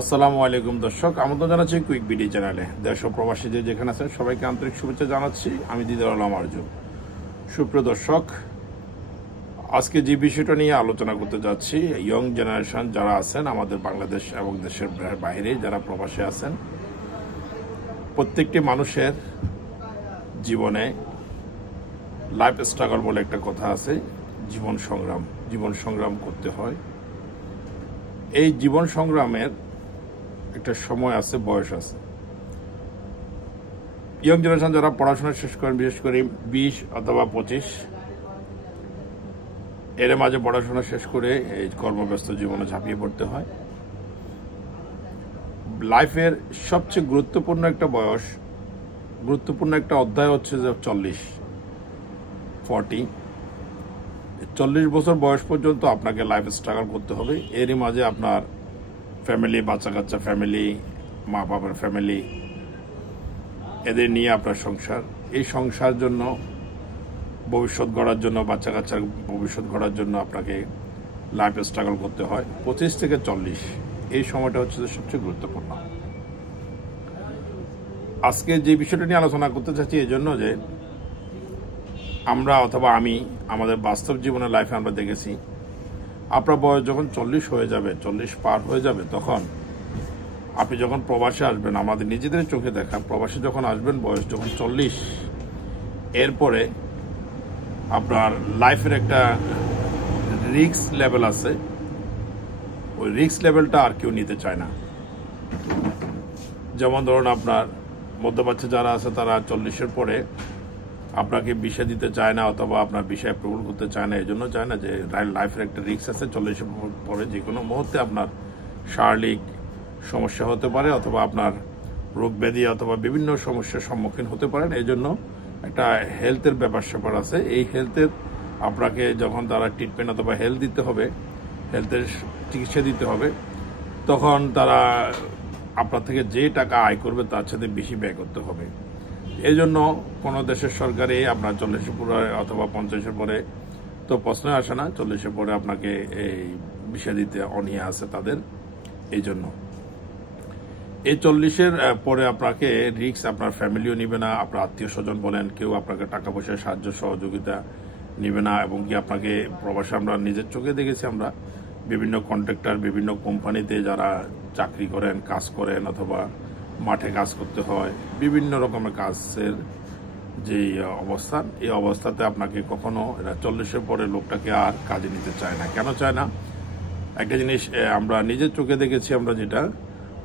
আসসালামু আলাইকুম দর্শক, আমন্ত্রণ জানাচ্ছি কুইক বিডি চ্যানেলে। দেশ ও প্রবাসী যে যেখানে আছেন সবাইকে আন্তরিক শুভেচ্ছা জানাচ্ছি। আমি দিদার আলম আরজু। সুপ্রিয় দর্শক, আজকে যে বিষয়টা নিয়ে আলোচনা করতে যাচ্ছি, ইয়ং জেনারেশন যারা আছেন আমাদের বাংলাদেশ এবং দেশের বাইরে যারা প্রবাসী আছেন, প্রত্যেকটি মানুষের জীবনে লাইফ স্ট্রাগল বলে একটা কথা আছে। জীবন সংগ্রাম করতে হয়। এই জীবন সংগ্রামের একটা সময় আছে, বয়স আছে। ইয়ং জেনারেশন যারা পড়াশোনা শেষ করেন, বিশেষ করে 20 অথবা 25, এর মাঝে পড়াশোনা শেষ করে এই কর্মব্যস্ত জীবনে ঝাঁপিয়ে পড়তে হয়। লাইফের সবচেয়ে গুরুত্বপূর্ণ একটা বয়স, গুরুত্বপূর্ণ একটা অধ্যায় হচ্ছে যে 40 বছর বয়স পর্যন্ত আপনাকে লাইফ স্ট্রাগল করতে হবে। এরই মাঝে আপনার ফ্যামিলি, বাচ্চা কাচ্চা ফ্যামিলি, মা বাবার ফ্যামিলি, এদের নিয়ে আপনার সংসার। এই সংসার জন্য, ভবিষ্যৎ গড়ার জন্য, বাচ্চা কাচ্চার ভবিষ্যৎ গড়ার জন্য আপনাকে লাইফ স্ট্রাগল করতে হয়। 25 থেকে 40 এই সময়টা হচ্ছে সবচেয়ে গুরুত্বপূর্ণ। আজকে যে বিষয়টা নিয়ে আলোচনা করতে চাচ্ছি এই জন্য যে আমরা অথবা আমি আমাদের বাস্তব জীবনের লাইফে আমরা দেখেছি, আপনার বয়স যখন 40 হয়ে যাবে, 40 পার হয়ে যাবে, তখন আপনি যখন প্রবাসে আসবেন, আমাদের নিজেদের চোখে দেখা, প্রবাসে যখন আসবেন বয়স যখন 40, এরপরে আপনার লাইফের একটা রিস্ক লেভেল আছে। ওই রিস্ক লেভেলটা আর কেউ নিতে চায় না। যেমন ধরুন, আপনার মধ্যপ্রাচ্যে যারা আছে তারা 40-এর পরে আপনাকে ভিসা দিতে চায় না, অথবা আপনার ভিসা অ্যাপ্রুভাল করতে চায় না। এই জন্য চায় না যে লাইফের একটা রিস্ক আছে। 40-এর পরে যে কোনো মুহূর্তে আপনার শারীরিক সমস্যা হতে পারে, অথবা আপনার রোগ ব্যাধি অথবা বিভিন্ন সমস্যার সম্মুখীন হতে পারেন। এই জন্য একটা হেলথের ব্যাপার স্যাপার আছে। এই হেলথের আপনাকে যখন তারা ট্রিটমেন্ট অথবা হেলথ দিতে হবে, হেলথের চিকিৎসা দিতে হবে, তখন তারা আপনার থেকে যে টাকা আয় করবে তার সাথে বেশি ব্যয় করতে হবে। এই জন্য কোনো দেশের সরকারে আপনার 40-এর পরে অথবা 50-এর পরে তো প্রশ্ন আসে না। 40-এর পরে আপনাকে এই ভিসা দিতে অনীহা আছে তাদের। এই জন্য এই 40-এর পরে আপনাকে রিস্ক আপনার ফ্যামিলিও নিবে না, আপনার আত্মীয় স্বজন বলেন, কেউ আপনাকে টাকা পয়সার সাহায্য সহযোগিতা নিবে না। এবং কি আপনাকে প্রবাসে আমরা নিজের চোখে দেখেছি, আমরা বিভিন্ন কন্ট্রাক্টর, বিভিন্ন কোম্পানিতে যারা চাকরি করেন, কাজ করেন, অথবা মাঠে কাজ করতে হয়, বিভিন্ন রকমের কাজের যে অবস্থান, এই অবস্থাতে আপনাকে কখনো এরা 40-এর পরে লোকটাকে আর কাজে নিতে চায় না। কেন চায় না? একটা জিনিস আমরা নিজের চোখে দেখেছি, আমরা যেটা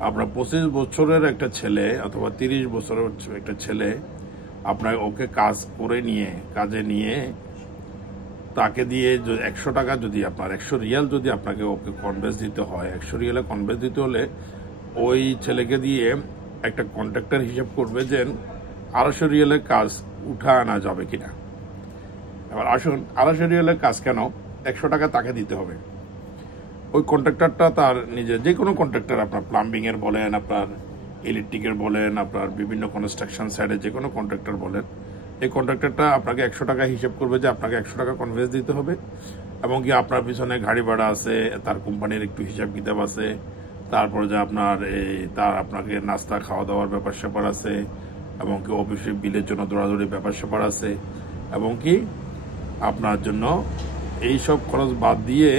আপনার 25 বছরের একটা ছেলে অথবা 30 বছরের একটা ছেলে, আপনার ওকে কাজে নিয়ে তাকে দিয়ে 100 টাকা যদি আপনার 100 রিয়াল যদি আপনাকে ওকে কনভেন্স দিতে হয়, 100 রিয়ালে কনভেন্স দিতে হলে ওই ছেলেকে দিয়ে একটা কন্ট্রাক্টর হিসাব করবে যে 250 রিয়ালের কাজ উঠা আনা যাবে কিনা। এবার আসুন, 250 রিয়ালের কাজ কেন 100 টাকা তাকে দিতে হবে? ওই কন্ট্রাক্টরটা তার নিজের, যে কোনো কন্ট্রাক্টর, আপনার প্লাম্বিংয়ের বলেন, আপনার ইলেকট্রিকের বলেন, আপনার বিভিন্ন কনস্ট্রাকশন সাইডে যে কোনো কন্ট্রাক্টর বলেন, এই কন্ট্রাক্টরটা আপনাকে 100 টাকা হিসেব করবে যে আপনাকে 100 টাকা কনভেন্স দিতে হবে। এবং কি আপনার পিছনে গাড়ি ভাড়া আছে, তার কোম্পানির একটু হিসাব কিতাব আছে, তারপরে যে আপনার তার আপনাকে নাস্তা খাওয়া দাওয়ার ব্যাপার স্যাপার আছে, এবং কি অফিসের বিলের জন্য দৌড়াদৌড়ি ব্যাপার স্যাপার আছে, এবং কি আপনার জন্য এই সব খরচ বাদ দিয়ে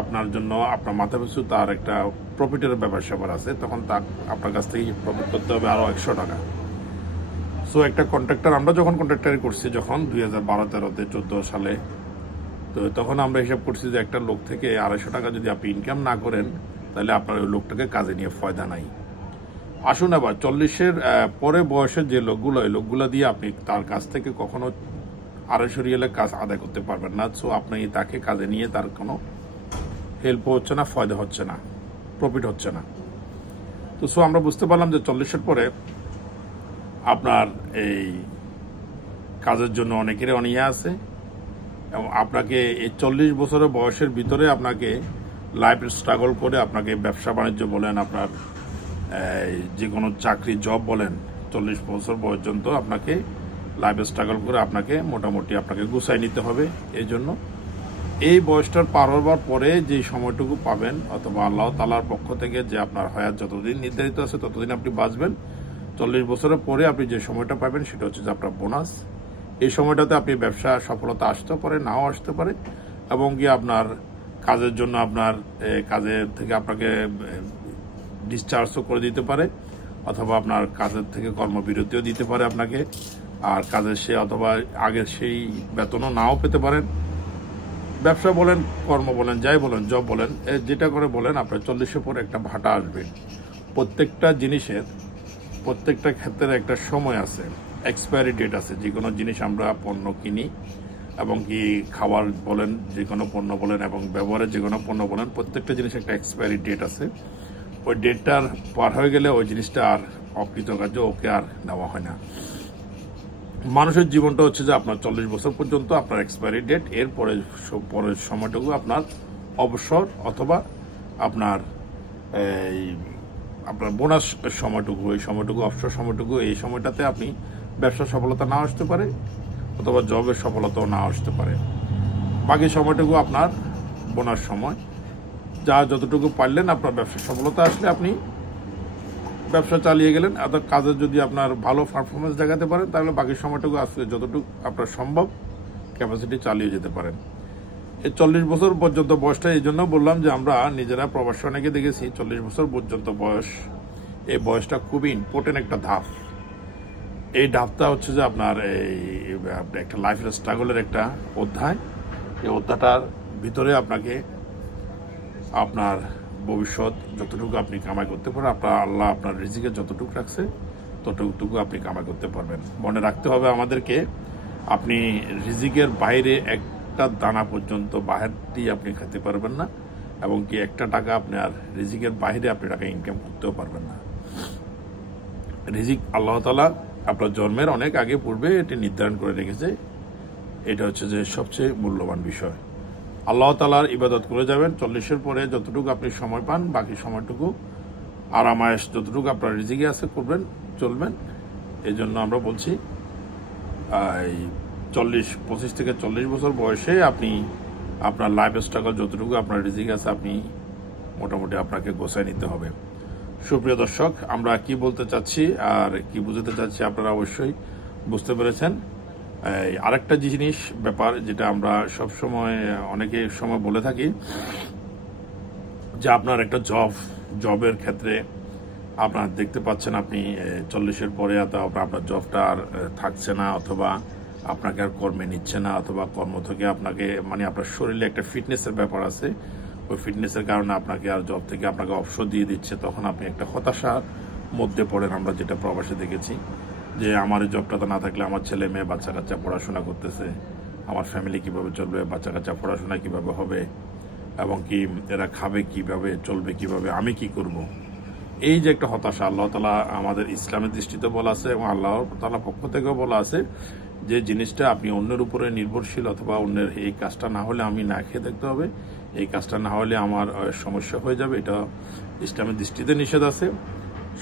আপনার জন্য আপনার মাথা পিছু তার একটা প্রফিটের ব্যাপার স্যাপার আছে। তখন তার আপনার কাছ থেকে প্রফিট করতে হবে আরো 100 টাকা। সো একটা কন্ট্রাক্টর, আমরা যখন কন্ট্রাক্টারি করছি, যখন 2012-13-তে 14 সালে, তো তখন আমরা হিসাব করছি যে একটা লোক থেকে 250 টাকা যদি আপনি ইনকাম না করেন, তাহলে আপনার ওই লোকটাকে কাজে নিয়ে ফায়দা নাই। আসুন, আবার 40-এর পরে বয়সের যে লোকগুলো, ওই লোকগুলো দিয়ে আপনি তার কাছ থেকে কখনো 250 রিয়ালের কাজ আদায় করতে পারবেন না। সো আপনি তাকে কাজে নিয়ে তার কোনো হেল্প হচ্ছে না, ফায়দা হচ্ছে না, প্রফিট হচ্ছে না। তো সো আমরা বুঝতে পারলাম যে 40-এর পরে আপনার এই কাজের জন্য অনেকেরই অনীহা আছে। এবং আপনাকে এই 40 বছরের বয়সের ভিতরে আপনাকে লাইফ স্ট্রাগল করে আপনাকে ব্যবসা বাণিজ্য বলেন, আপনার যে কোনো চাকরি জব বলেন, 40 বছর পর্যন্ত আপনাকে লাইফ স্ট্রাগল করে আপনাকে মোটামুটি আপনাকে গুছাই নিতে হবে। এই জন্য এই বয়সটার পার হবার পরে যে সময়টুকু পাবেন অথবা আল্লাহ তাআলার পক্ষ থেকে যে আপনার হায়াত যতদিন নির্ধারিত আছে ততদিন আপনি বাঁচবেন, 40 বছরের পরে আপনি যে সময়টা পাবেন সেটা হচ্ছে যে আপনার বোনাস। এই সময়টাতে আপনি ব্যবসা সফলতা আসতে পারে, নাও আসতে পারে, এবং কি আপনার কাজের জন্য আপনার কাজের থেকে আপনাকে ডিসচার্জও করে দিতে পারে, অথবা আপনার কাজের থেকে কর্মবিরতিও দিতে পারে আপনাকে, আর কাজের সে অথবা আগের সেই বেতনও নাও পেতে পারেন। ব্যবসা বলেন, কর্ম বলেন, যাই বলেন, জব বলেন, যেটা করে বলেন, আপনার 40-এর পরে একটা ভাটা আসবে। প্রত্যেকটা জিনিসের, প্রত্যেকটা ক্ষেত্রে একটা সময় আছে, এক্সপায়ারি ডেট আছে। যে কোনো জিনিস আমরা পণ্য কিনি এবং কি খাবার বলেন, যে কোনো পণ্য বলেন, এবং ব্যবহারের যে কোনো পণ্য বলেন, প্রত্যেকটা জিনিস একটা এক্সপায়ারি ডেট আছে। ওই ডেটটার পার হয়ে গেলে ওই জিনিসটা আর অকৃতকার্য, ওকে আর নেওয়া হয় না। মানুষের জীবনটা হচ্ছে যে আপনার 40 বছর পর্যন্ত আপনার এক্সপায়ারি ডেট, এর পরের সময়টুকু আপনার অবসর অথবা আপনার আপনার বোনাস সময়টুকু, এই সময়টুকু অবসর সময়টুকু, এই সময়টাতে আপনি ব্যবসার সফলতা না আসতে পারে অথবা জবের সফলতাও না আসতে পারে। বাকি সময়টুকু আপনার বোনাস সময়, যা যতটুকু পারলেন আপনার ব্যবসার সফলতা আসলে আপনি ব্যবসা চালিয়ে গেলেন। অর্থাৎ কাজে যদি আপনার ভালো পারফরমেন্স দেখাতে পারেন তাহলে বাকি সময়টুকু আজকে যতটুকু আপনার সম্ভব ক্যাপাসিটি চালিয়ে যেতে পারেন। এই 40 বছর পর্যন্ত বয়সটা এই জন্য বললাম যে আমরা নিজেরা প্রবাসী অনেকে দেখেছি 40 বছর পর্যন্ত বয়স, এই বয়সটা খুবই ইম্পর্টেন্ট একটা ধাপ। এই ধাপটা হচ্ছে যে আপনার একটা লাইফের স্ট্রাগলের একটা অধ্যায়। এই অধ্যায়টার ভিতরে আপনাকে আপনার ভবিষ্যৎ যতটুকু আপনি কামাই করতে পারেন, আপনার আল্লাহ আপনার রিজিকে যতটুকু রাখছে ততটুকু আপনি কামাই করতে পারবেন। মনে রাখতে হবে আমাদেরকে, আপনি রিজিকের বাইরে একটা দানা পর্যন্ত বাহিরটি আপনি খেতে পারবেন না, এবং কি একটা টাকা আপনার রিজিকের বাইরে আপনি টাকা ইনকাম করতেও পারবেন না। রিজিক আল্লাহ তাআলা আপনার জন্মের অনেক আগে পূর্বে এটি নির্ধারণ করে রেখেছে। এটা হচ্ছে যে সবচেয়ে মূল্যবান বিষয়। আল্লাহ তাআলার ইবাদত করে যাবেন। 40-এর পরে যতটুকু আপনি সময় পান, বাকি সময়টুকু আরামায়েশ যতটুকু আপনার রিজিকে আছে করবেন, চলবেন। এই জন্য আমরা বলছি 25 থেকে 40 বছর বয়সে আপনি আপনার লাইফ স্ট্রাগল যতটুকু আপনার রিজিক আছে আপনি মোটামুটি আপনাকে গোছায় নিতে হবে। সুপ্রিয় দর্শক, আমরা কি বলতে চাচ্ছি আর কি বুঝাতে চাচ্ছি আপনারা অবশ্যই বুঝতে পেরেছেন। আরেকটা জিনিস ব্যাপার যেটা আমরা সব সময় অনেকে সময় বলে থাকি যে আপনার একটা জবের ক্ষেত্রে আপনার দেখতে পাচ্ছেন আপনি 40-এর পরে আপনার জবটা আর থাকছে না, অথবা আপনাকে আর কর্মে নিচ্ছে না, অথবা কর্ম থেকে আপনাকে মানে আপনার শরীরে একটা ফিটনেসের ব্যাপার আছে, ওই ফিটনেসের কারণে আপনাকে আর জব থেকে আপনাকে অবসর দিয়ে দিচ্ছে। তখন আপনি একটা হতাশার মধ্যে পড়েন। আমরা যেটা প্রবাসে দেখেছি যে আমার এই জবটা তো না থাকলে আমার ছেলে মেয়ে বাচ্চা কাচ্চা পড়াশোনা করতেছে, আমার ফ্যামিলি কিভাবে চলবে, বাচ্চা কাচ্চা পড়াশোনা কিভাবে হবে, এবং কি এরা খাবে কিভাবে, চলবে কিভাবে, আমি কি করব। এই যে একটা হতাশা, আল্লাহ তাআলা আমাদের ইসলামের দৃষ্টিতে বলা আছে এবং আল্লাহ তাআলার পক্ষ থেকেও বলা আছে যে জিনিসটা আপনি অন্যের উপরে নির্ভরশীল, অথবা অন্যের এই কাজটা না হলে আমি না খেয়ে দেখতে হবে, এই কাজটা না হলে আমার সমস্যা হয়ে যাবে, এটা ইসলামের দৃষ্টিতে নিষেধ আছে।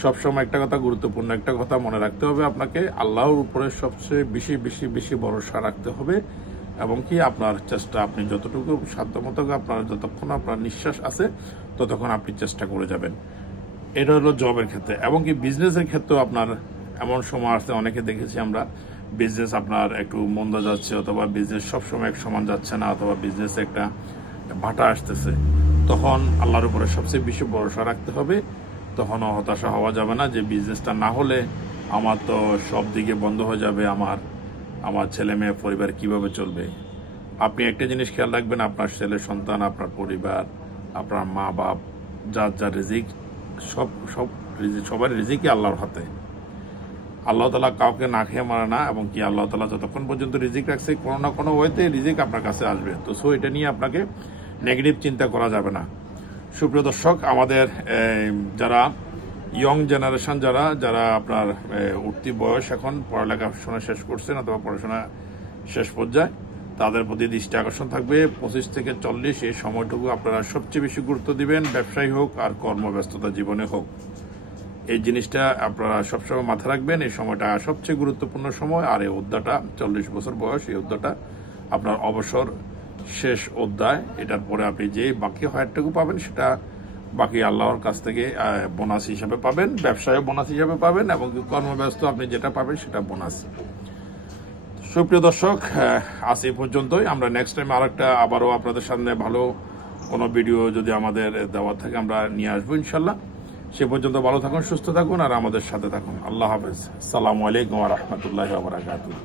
সবসময় একটা কথা, গুরুত্বপূর্ণ একটা কথা মনে রাখতে হবে, আপনাকে আল্লাহর উপরে সবচেয়ে বেশি বেশি বেশি ভরসা রাখতে হবে, এবং কি আপনার চেষ্টা আপনি যতটুকু সাধ্যমতো আপনার যতক্ষণ আপনার নিঃশ্বাস আছে ততক্ষণ আপনি চেষ্টা করে যাবেন। এটা হলো জবের ক্ষেত্রে। এবং কি বিজনেসের ক্ষেত্রেও আপনার এমন সময় আসতে অনেকে দেখেছি আমরা, বিজনেস আপনার একটু মন্দা যাচ্ছে, অথবা বিজনেস সবসময় এক সমান যাচ্ছে না, অথবা বিজনেসে একটা ভাটা আসতেছে, তখন আল্লাহর উপরে সবচেয়ে বেশি ভরসা রাখতে হবে। তখনও হতাশা হওয়া যাবে না যে বিজনেসটা না হলে আমার তো সব দিকে বন্ধ হয়ে যাবে, আমার ছেলে মেয়ে পরিবার কিভাবে চলবে। আপনি একটা জিনিস খেয়াল রাখবেন, আপনার ছেলে সন্তান, আপনার পরিবার, আপনার মা বাপ, যার রিজিক, সবার রিজিকই আল্লাহর হাতে। আল্লাহ তাআলা কাউকে না খেয়ে মারে না, এবং কি আল্লাহ তাআলা যতক্ষণ পর্যন্ত রিজিক রাখছে কোনো না কোনো ওয়েতে রিজিক আপনার কাছে আসবে। তো এটা নিয়ে আপনাকে নেগেটিভ চিন্তা করা যাবে না। সুপ্রিয় দর্শক, আমাদের যারা ইয়ং জেনারেশন, যারা আপনার উঠতি বয়স, এখন পড়ালেখা শেষ করছেন অথবা পড়াশোনা শেষ পর্যায়ে, তাদের প্রতি দৃষ্টি আকর্ষণ থাকবে 25 থেকে 40 এই সময়টুকু আপনারা সবচেয়ে বেশি গুরুত্ব দিবেন, ব্যবসায়ী হোক আর কর্মব্যস্ততা জীবনে হোক। এই জিনিসটা আপনারা সবসময় মাথায় রাখবেন, এই সময়টা সবচেয়ে গুরুত্বপূর্ণ সময়। আর এই অধ্যায়টা 40 বছর বয়স, এই অধ্যায়টা আপনার অবসর শেষ অধ্যায়। এটার পরে আপনি যে বাকি হায়ারটুকু পাবেন সেটা বাকি আল্লাহর কাছ থেকে বোনাস হিসাবে পাবেন, ব্যবসায় বোনাস হিসাবে পাবেন, এবং কর্মব্যস্ত আপনি যেটা পাবেন সেটা বোনাস। সুপ্রিয় দর্শক, আজ এই পর্যন্তই। আমরা নেক্সট টাইম আবারও আপনাদের সামনে ভালো কোনো ভিডিও যদি আমাদের দেওয়ার থাকে আমরা নিয়ে আসবো ইনশাল্লাহ। সে পর্যন্ত ভালো থাকুন, সুস্থ থাকুন, আর আমাদের সাথে থাকুন। আল্লাহ হাফেজ। আসসালামু আলাইকুম ওয়া রাহমাতুল্লাহি ওয়া বারাকাতুহু।